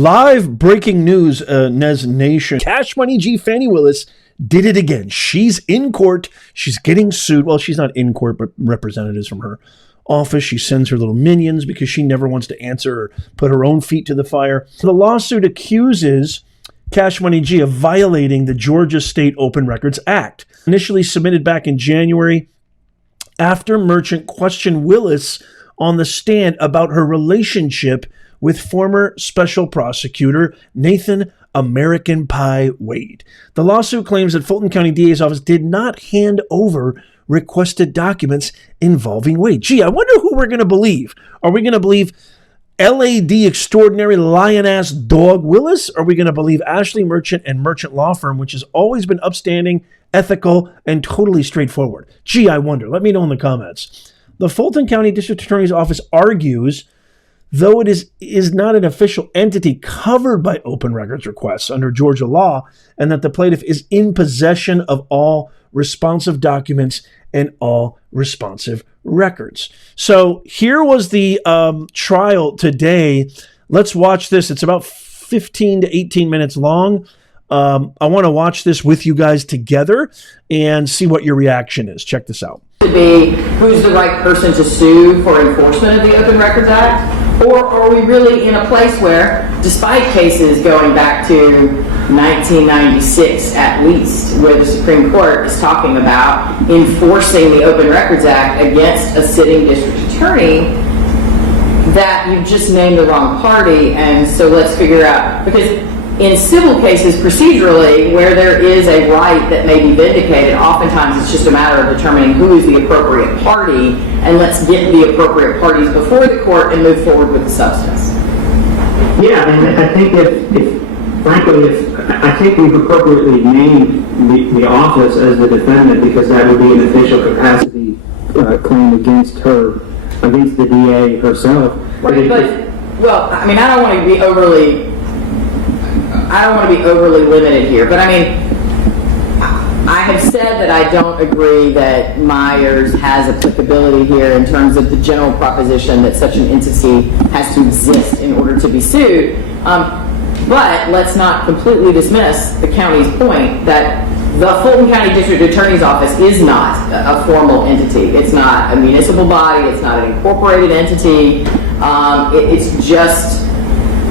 Live breaking news, Nez Nation. Cash Money G Fani Willis did it again. She's in court. She's getting sued. Well, she's not in court, but representatives from her office. She sends her little minions because she never wants to answer or put her own feet to the fire. The lawsuit accuses Cash Money G of violating the Georgia State Open Records Act, initially submitted back in January after merchant questioned Willis on the stand about her relationship with former special prosecutor Nathan American Pie Wade. The lawsuit claims that Fulton County DA's office did not hand over requested documents involving Wade. Gee, I wonder who we're going to believe. Are we going to believe LAD extraordinary lion-ass dog Willis? Or are we going to believe Ashleigh Merchant and Merchant Law Firm, which has always been upstanding, ethical, and totally straightforward? Gee, I wonder. Let me know in the comments. The Fulton County District Attorney's Office argues, though it is not an official entity covered by open records requests under Georgia law, and that the plaintiff is in possession of all responsive documents and all responsive records. So here was the trial today. Let's watch this. It's about 15 to 18 minutes long. I want to watch this with you guys together and see what your reaction is. Check this out. To be who's the right person to sue for enforcement of the Open Records Act? Or are we really in a place where, despite cases going back to 1996 at least, where the Supreme Court is talking about enforcing the Open Records Act against a sitting district attorney, that you've just named the wrong party, and so let's figure out, because in civil cases procedurally, where there is a right that may be vindicated, oftentimes it's just a matter of determining who is the appropriate party, and let's get the appropriate parties before the court and move forward with the substance. Yeah, and I think I think we've appropriately named the office as the defendant, because that would be an official capacity claim against her, against the DA herself. Right, well, I mean, I don't want to be overly limited here, but I mean, I have said that I don't agree that Myers has applicability here in terms of the general proposition that such an entity has to exist in order to be sued. But let's not completely dismiss the county's point that the Fulton County District Attorney's Office is not a formal entity. It's not a municipal body. It's not an incorporated entity. It's just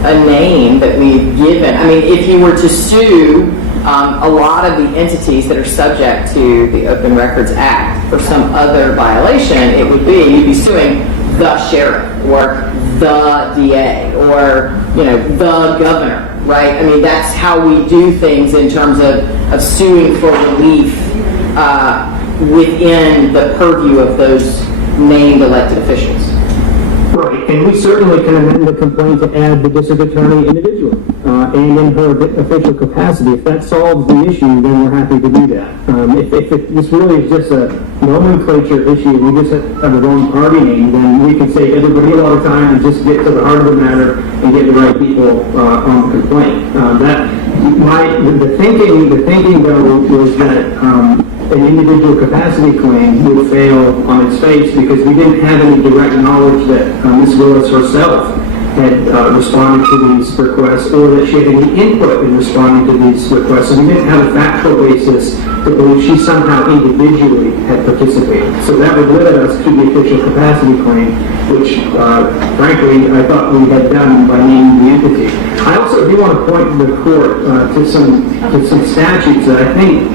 a name that we've given. I mean, if you were to sue a lot of the entities that are subject to the Open Records Act for some other violation, it would be, you'd be suing the sheriff or the DA or, the governor, right? I mean, that's how we do things in terms of suing for relief within the purview of those named elected officials. Right, and we certainly can amend the complaint to add the district attorney individually and in her official capacity. If that solves the issue, then we're happy to do that. If this really is just a nomenclature issue, we just have the wrong party name, then we can say everybody all the time and just get to the heart of the matter and get the right people on the complaint. The thinking though was that an individual capacity claim would fail on its face because we didn't have any direct knowledge that Ms. Willis herself had responded to these requests, or that she had any input in responding to these requests. So we didn't have a factual basis to believe she somehow individually had participated. So that would limit us to the official capacity claim, which frankly I thought we had done by naming the entity. I also do want to point the court to some statutes that I think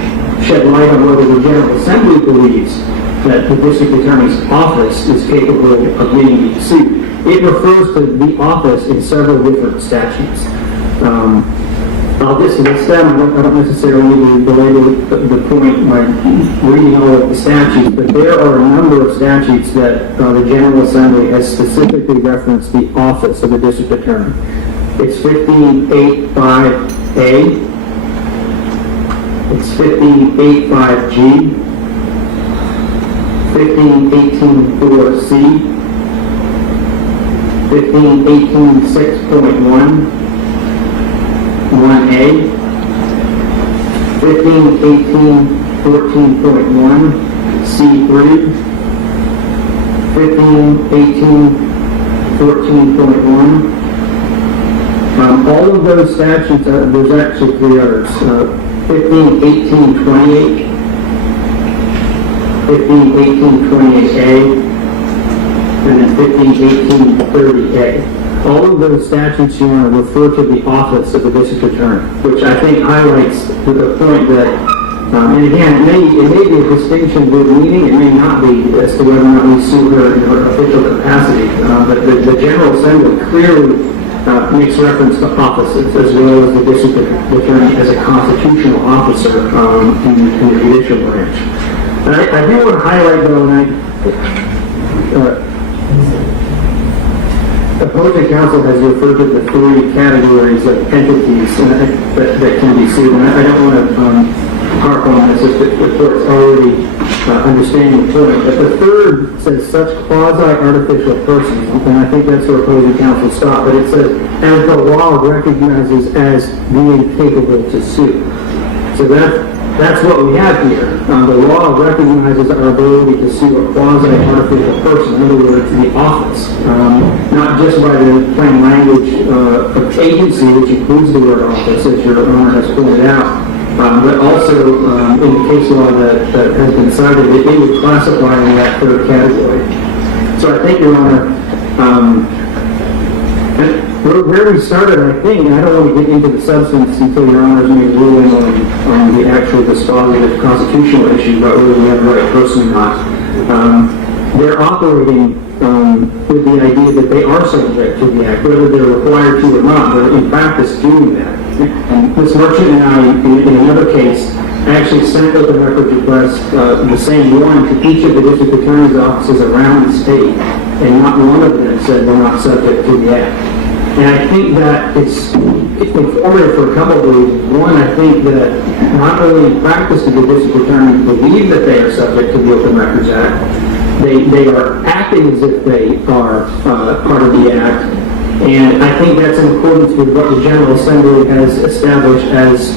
shed light on whether the General Assembly believes that the District Attorney's Office is capable of being sued. It refers to the office in several different statutes. I'll just list them. I don't necessarily need to belabor the point by reading all of the statutes, but there are a number of statutes that the General Assembly has specifically referenced the office of the District Attorney. It's 1585A. It's 1585G, 15184C, 15186.1, 1A, 151814.1, C3, 151814.1, All of those statutes, there's actually three others, 15, 18, 28, 15, 18, 28A, and then 15, 18, 30A. All of those statutes, you want to refer to the office of the district attorney, which I think highlights to the point that, and again, it may be a distinction with meaning, it may not be as to whether or not we sue her in her official capacity, but the General Assembly clearly makes reference to offices as well as the district attorney as a constitutional officer in the judicial branch. And I do want to highlight though, and opposing counsel has referred to the three categories of entities that can be sued, and I don't want to harp on this if the court's already understanding the point, but the third says such quasi-artificial persons, and I think that's where opposing counsel stopped, but it says, as the law recognizes as being capable to sue. So that's what we have here. The law recognizes our ability to sue a quasi-artificial person, in other words, the office, not just by the plain language of agency, which includes the word office, as your Honor has pointed out, but also in the case law that has been cited, it would classify in that third category. So I think, Your Honor, where we started, I think, and I don't want to get into the substance until Your Honor's made a ruling on the actual dispositive constitutional issue about whether we have the right person or not. They're operating with the idea that they are subject to the Act, whether they're required to or not. They're in practice doing that. And Ms. Merchant and I, in another case, actually sent open records requests, the same one, to each of the district attorney's offices around the state, and not one of them said they're not subject to the Act. And I think that it's informative for a couple of reasons. One, I think that not only in practice do the district attorneys believe that they are subject to the Open Records Act, they are acting as if they are part of the Act. And I think that's in accordance with what the General Assembly has established as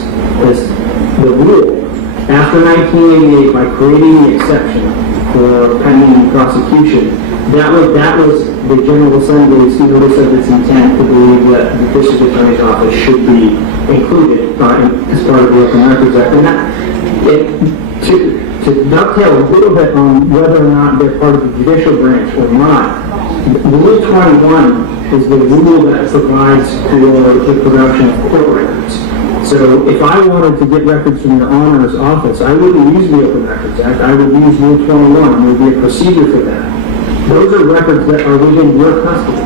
the rule. After 1988, by creating the exception for pending prosecution, that was the General Assembly's notice of its intent to believe that the district attorney's office should be included as part of the Open Records Act. And to dovetail a little bit on whether or not they're part of the judicial branch or not, Rule 21 is the rule that provides for the production of court records. So if I wanted to get records from Your Honor's office, I wouldn't use the Open Records Act. I would use Rule 21. There would be a procedure for that. Those are records that are within your custody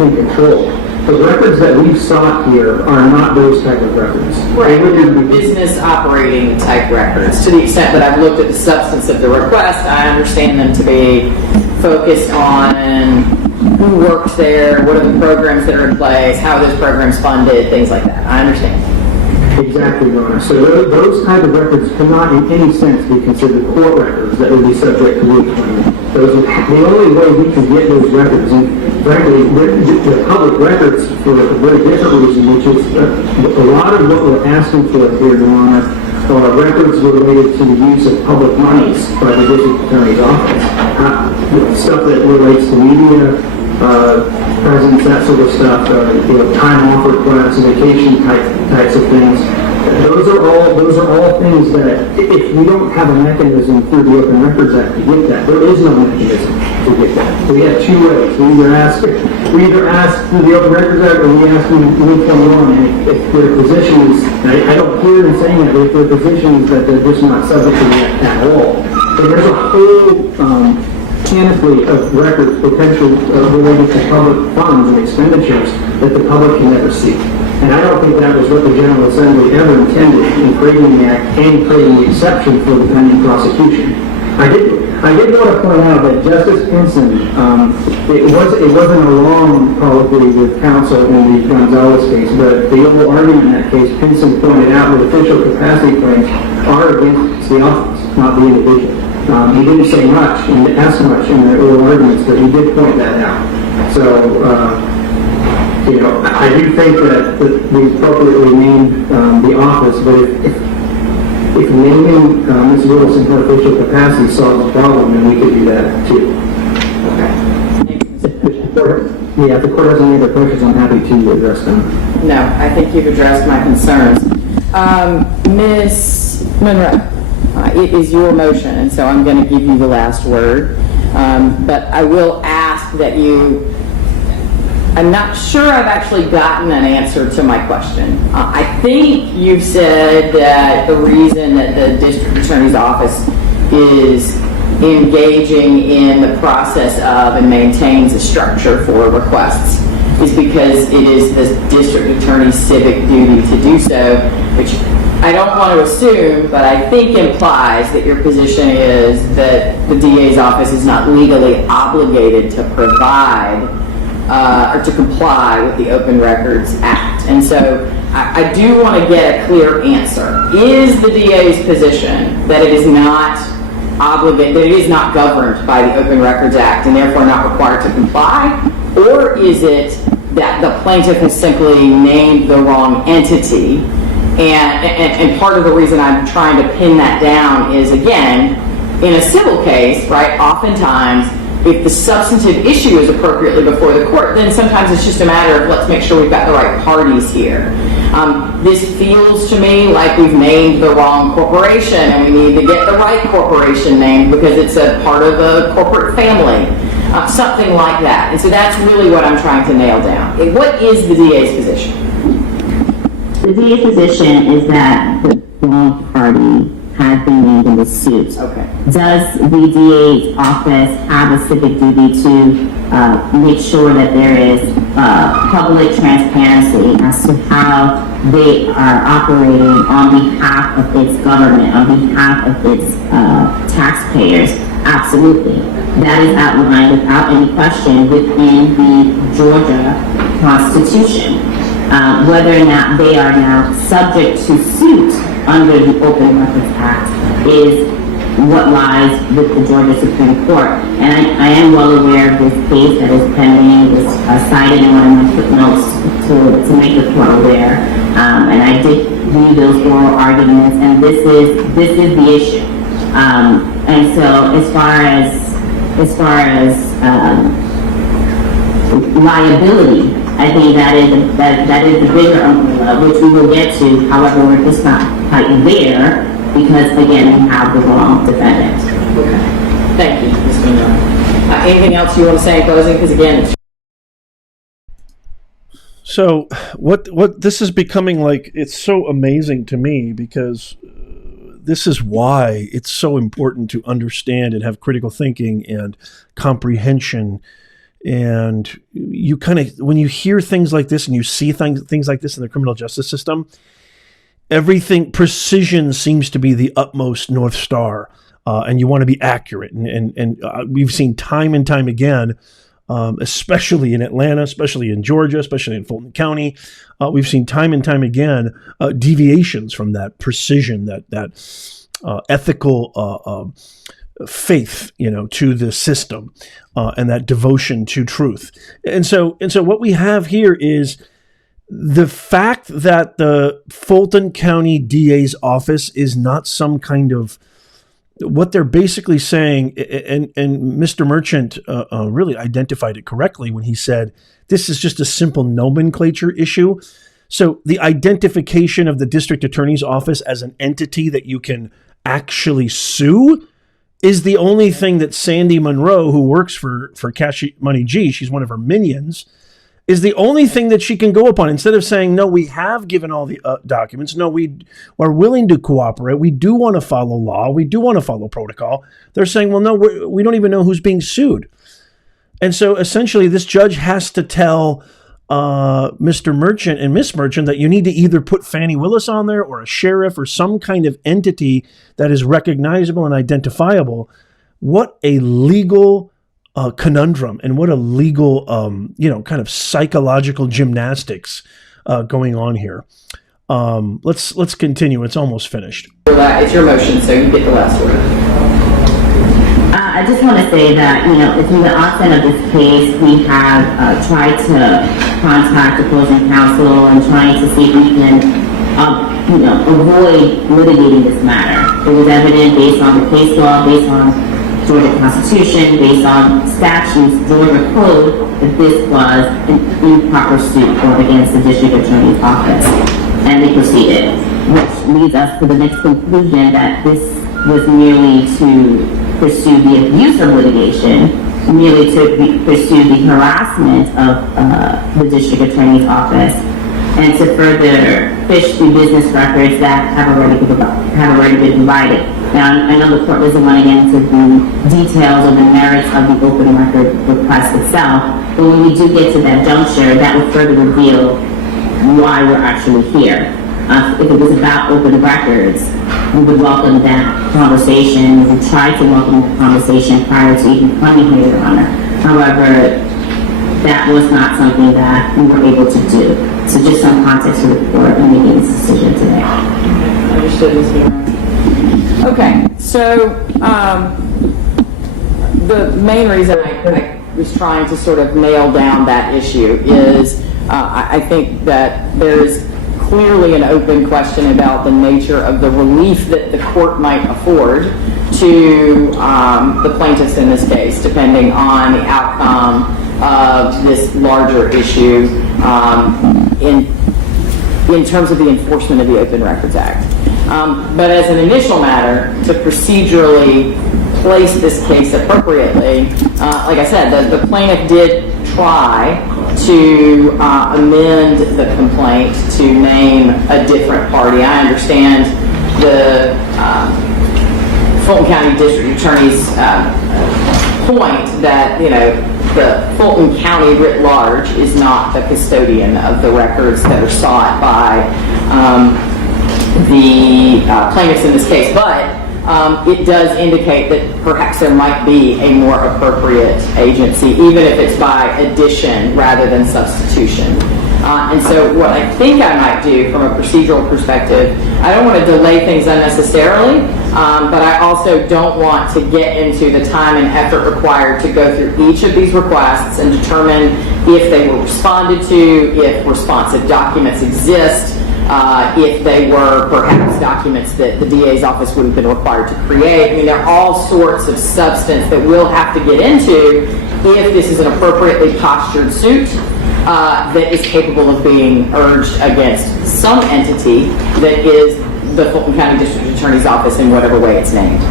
and control. The records that we've sought here are not those type of records. Right, they're business operating type records. To the extent that I've looked at the substance of the request, I understand them to be focused on who works there, what are the programs that are in place, how are those programs funded, things like that. I understand. Exactly, Your Honor. So those kind of records cannot in any sense be considered court records that would be subject to Rule 21. The only way we can get those records, and frankly, the public records for a very different reason, which is a lot of what we're asking for here, Your Honor, are records related to the use of public monies by the district attorney's office. Stuff that relates to media, presence, that sort of stuff, time off requests, vacation types of things. Those are all things that if we don't have a mechanism through the Open Records Act to get that, there is no mechanism to get that. We have two ways. We either ask through the Open Records Act, or we ask through Rule 21. And if their position is, I don't hear them saying that, but if their position is that they're just not subject to that at all, then there's a whole panoply of records potentially related to public funds and expenditures that the public can never see. And I don't think that was what the General Assembly ever intended in creating the Act and creating the exception for the pending prosecution. I did want to point out that Justice Pinson, it wasn't a long colloquy with counsel in the Gonzalez case, but the oral argument in that case, Pinson pointed out that official capacity claims are against the office, not the individual. He didn't say much and ask much in the oral arguments, but he did point that out. So, I do think that we appropriately named the office, but if naming Ms. Willis in her official capacity solves the problem, then we could do that too. Okay. The Yeah, if the court has any other questions, I'm happy to address them. No, I think you've addressed my concerns. Ms. Monroe, it is your motion, and so I'm going to give you the last word. But I will ask that I'm not sure I've actually gotten an answer to my question. I think you've said that the reason that the district attorney's office is engaging in the process of and maintains a structure for requests is because it is the district attorney's civic duty to do so, which I don't want to assume, but I think implies that your position is that the DA's office is not legally obligated to provide or to comply with the Open Records Act. And so I do want to get a clear answer. Is the DA's position that it is not obligated, that it is not governed by the Open Records Act and therefore not required to comply? Or is it that the plaintiff has simply named the wrong entity? And part of the reason I'm trying to pin that down is, again, in a civil case, right, oftentimes, if the substantive issue is appropriately before the court, then sometimes it's just a matter of let's make sure we've got the right parties here. This feels to me like we've named the wrong corporation and we need to get the right corporation named because it's a part of a corporate family, something like that. And so that's really what I'm trying to nail down. What is the DA's position? The DA's position is that the wrong party has been named in the suit. Okay. Does the DA's office have a civic duty to make sure that there is public transparency as to how they are operating on behalf of its government, on behalf of its taxpayers? Absolutely. That is outlined without any question within the Georgia Constitution. Whether or not they are now subject to suit under the Open Records Act is what lies with the Georgia Supreme Court. And I am well aware of this case that is pending. It was cited in one of my footnotes to make the court aware. And I did read those oral arguments, and this is the issue. And so as far as liability, I think that is the bigger umbrella, which we will get to. However, we're just not quite there because, again, we have the wrong defendant. Okay. Thank you, Ms. Monroe. Anything else you want to say in closing? Because again, So what this is becoming like, it's so amazing to me because this is why it's so important to understand and have critical thinking and comprehension. And you kind of, when you hear things like this and you see things like this in the criminal justice system, precision seems to be the utmost North Star. And you want to be accurate. And we've seen time and time again, especially in Atlanta, especially in Georgia, especially in Fulton County, we've seen time and time again deviations from that precision, that ethical faith, to the system, and that devotion to truth. And so what we have here is the fact that the Fulton County DA's office is not some kind of, what they're basically saying, and Mr. Merchant really identified it correctly when he said, this is just a simple nomenclature issue. So the identification of the district attorney's office as an entity that you can actually sue is the only thing that Sandy Monroe, who works for Cash Money G, she's one of her minions, is the only thing that she can go upon. Instead of saying, no, we have given all the documents. No, we are willing to cooperate. We do want to follow law. We do want to follow protocol. They're saying, well, no, we don't even know who's being sued. And so essentially this judge has to tell Mr. Merchant and Miss Merchant that you need to either put Fani Willis on there or a sheriff or some kind of entity that is recognizable and identifiable. What a legal conundrum, and what a legal, kind of psychological gymnastics going on here. Let's continue. It's almost finished. it's your motion, so you get the last word. I just want to say that, from the onset of this case, we have tried to contact opposing counsel and trying to see if we can, avoid litigating this matter. It was evident based on the case law, based on Georgia Constitution, based on statutes, Georgia code, that this was an improper suit brought against the district attorney's office. And they proceeded, which leads us to the next conclusion that this was merely to pursue the abuse of litigation, merely to pursue the harassment of the district attorney's office, and to further fish through business records that have already been provided. Now, I know the court doesn't want to get into the details or the merits of the open record request itself, but when we do get to that juncture, that will further reveal why we're actually here. If it was about open records, we would welcome that conversation. We would try to welcome that conversation prior to even coming here, Your Honor. However, that was not something that we were able to do. So just some context for the court in making this decision today. Understood, Ms. Guerrero. Okay, so the main reason I was trying to sort of nail down that issue is I think that there is clearly an open question about the nature of the relief that the court might afford to the plaintiffs in this case, depending on the outcome of this larger issue in terms of the enforcement of the Open Records Act. But as an initial matter, to procedurally place this case appropriately, like I said, the plaintiff did try to amend the complaint to name a different party. I understand the Fulton County District Attorney's point that, you know, the Fulton County writ large is not the custodian of the records that are sought by the plaintiffs in this case, but it does indicate that perhaps there might be a more appropriate agency, even if it's by addition rather than substitution. And so what I think I might do from a procedural perspective, I don't want to delay things unnecessarily, but I also don't want to get into the time and effort required to go through each of these requests and determine if they were responded to, if responsive documents exist, if they were perhaps documents that the DA's office would have been required to create. I mean, there are all sorts of substance that we'll have to get into if this is an appropriately postured suit that is capable of being urged against some entity that is the Fulton County District Attorney's Office in whatever way it's named.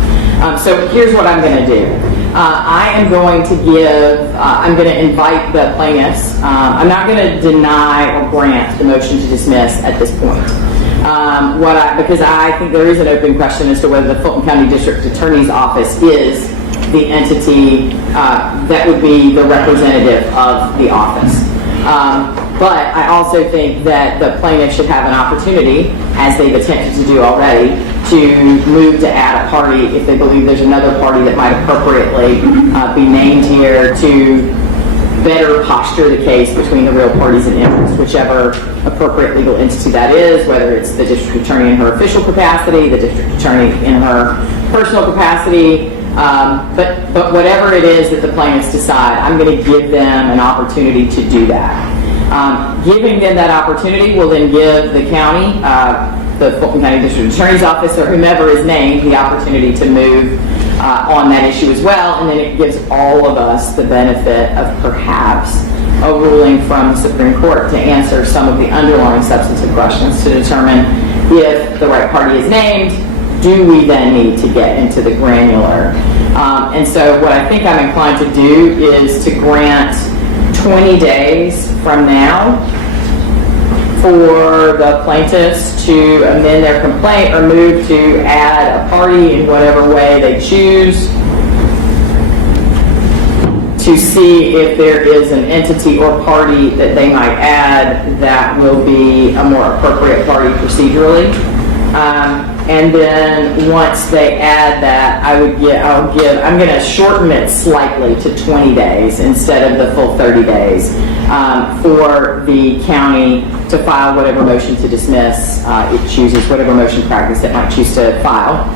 So here's what I'm going to do. I am going to invite the plaintiffs. I'm not going to deny or grant the motion to dismiss at this point. Because I think there is an open question as to whether the Fulton County District Attorney's Office is the entity that would be the representative of the office. But I also think that the plaintiff should have an opportunity, as they've attempted to do already, to move to add a party if they believe there's another party that might appropriately be named here to better posture the case between the real parties in interest, whichever appropriate legal entity that is, whether it's the district attorney in her official capacity, the district attorney in her personal capacity, but whatever it is that the plaintiffs decide, I'm going to give them an opportunity to do that. Giving them that opportunity will then give the county, the Fulton County District Attorney's Office, or whomever is named, the opportunity to move on that issue as well, and then it gives all of us the benefit of perhaps a ruling from the Supreme Court to answer some of the underlying substantive questions to determine if the right party is named. Do we then need to get into the granular? And so what I think I'm inclined to do is to grant 20 days from now for the plaintiffs to amend their complaint or move to add a party in whatever way they choose, to see if there is an entity or party that they might add that will be a more appropriate party procedurally. And then once they add that, I'm going to shorten it slightly to 20 days instead of the full 30 days for the county to file whatever motion to dismiss it chooses, whatever motion practice it might choose to file.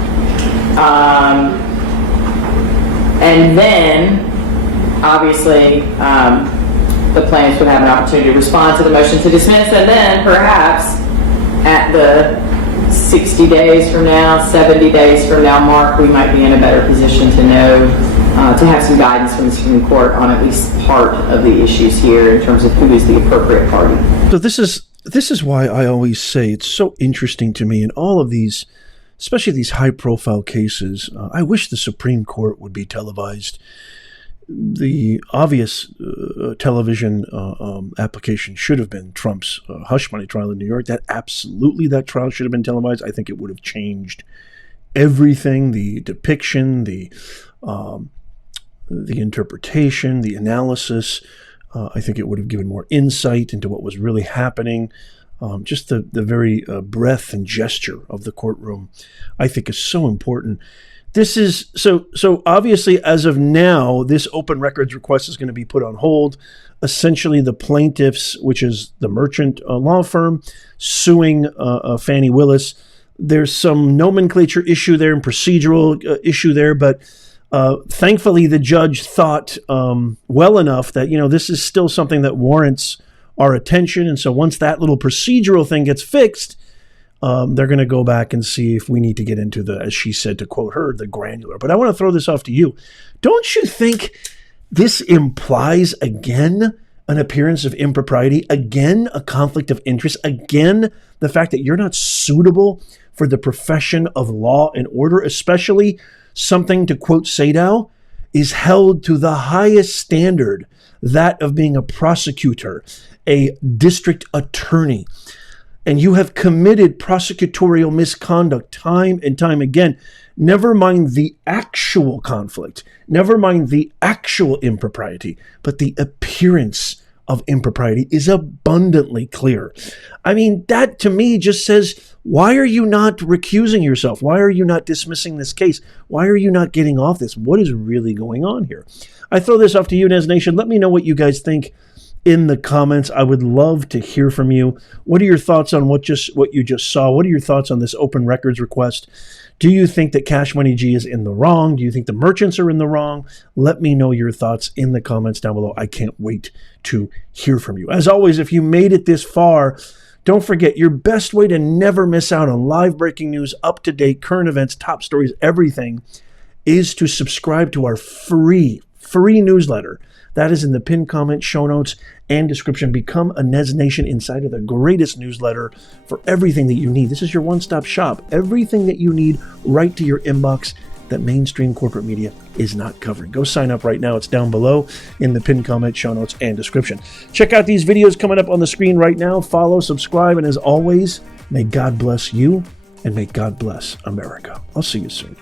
And then, obviously, the plaintiffs would have an opportunity to respond to the motion to dismiss, and then perhaps at the 60 days from now, 70 days from now, Mark, we might be in a better position to know, to have some guidance from the Supreme Court on at least part of the issues here in terms of who is the appropriate party. So this is why I always say it's so interesting to me in all of these, especially these high-profile cases. I wish the Supreme Court would be televised. The obvious television application should have been Trump's hush money trial in New York. That trial should have been televised. I think it would have changed everything: the depiction, the interpretation, the analysis. I think it would have given more insight into what was really happening. Just the very breath and gesture of the courtroom, I think, is so important. This is so obviously, as of now, this open records request is going to be put on hold. Essentially, the plaintiffs, which is the merchant law firm, suing Fani Willis. There's some nomenclature issue there and procedural issue there, but thankfully, the judge thought well enough that, this is still something that warrants our attention. And so once that little procedural thing gets fixed, they're going to go back and see if we need to get into the, as she said, to quote her, the granular. But I want to throw this off to you. Don't you think this implies, again, an appearance of impropriety, again, a conflict of interest, again, the fact that you're not suitable for the profession of law and order, especially something, to quote Sadow, is held to the highest standard, that of being a prosecutor, a district attorney. And you have committed prosecutorial misconduct time and time again. Never mind the actual conflict, never mind the actual impropriety, but the appearance of impropriety is abundantly clear. I mean, that to me just says, why are you not recusing yourself? Why are you not dismissing this case? Why are you not getting off this? What is really going on here? I throw this off to you, Nez Nation. Let me know what you guys think in the comments. I would love to hear from you. What are your thoughts on what you just saw? What are your thoughts on this open records request? Do you think that Cash Money G is in the wrong? Do you think the merchants are in the wrong? Let me know your thoughts in the comments down below. I can't wait to hear from you. As always, if you made it this far, don't forget, your best way to never miss out on live breaking news, up-to-date current events, top stories, everything, is to subscribe to our free newsletter. That is in the pinned comment, show notes, and description. Become a Nez Nation Insider, the greatest newsletter for everything that you need. This is your one-stop shop. Everything that you need right to your inbox that mainstream corporate media is not covering. Go sign up right now. It's down below in the pinned comment, show notes, and description. Check out these videos coming up on the screen right now. Follow, subscribe, and as always, may God bless you and may God bless America. I'll see you soon.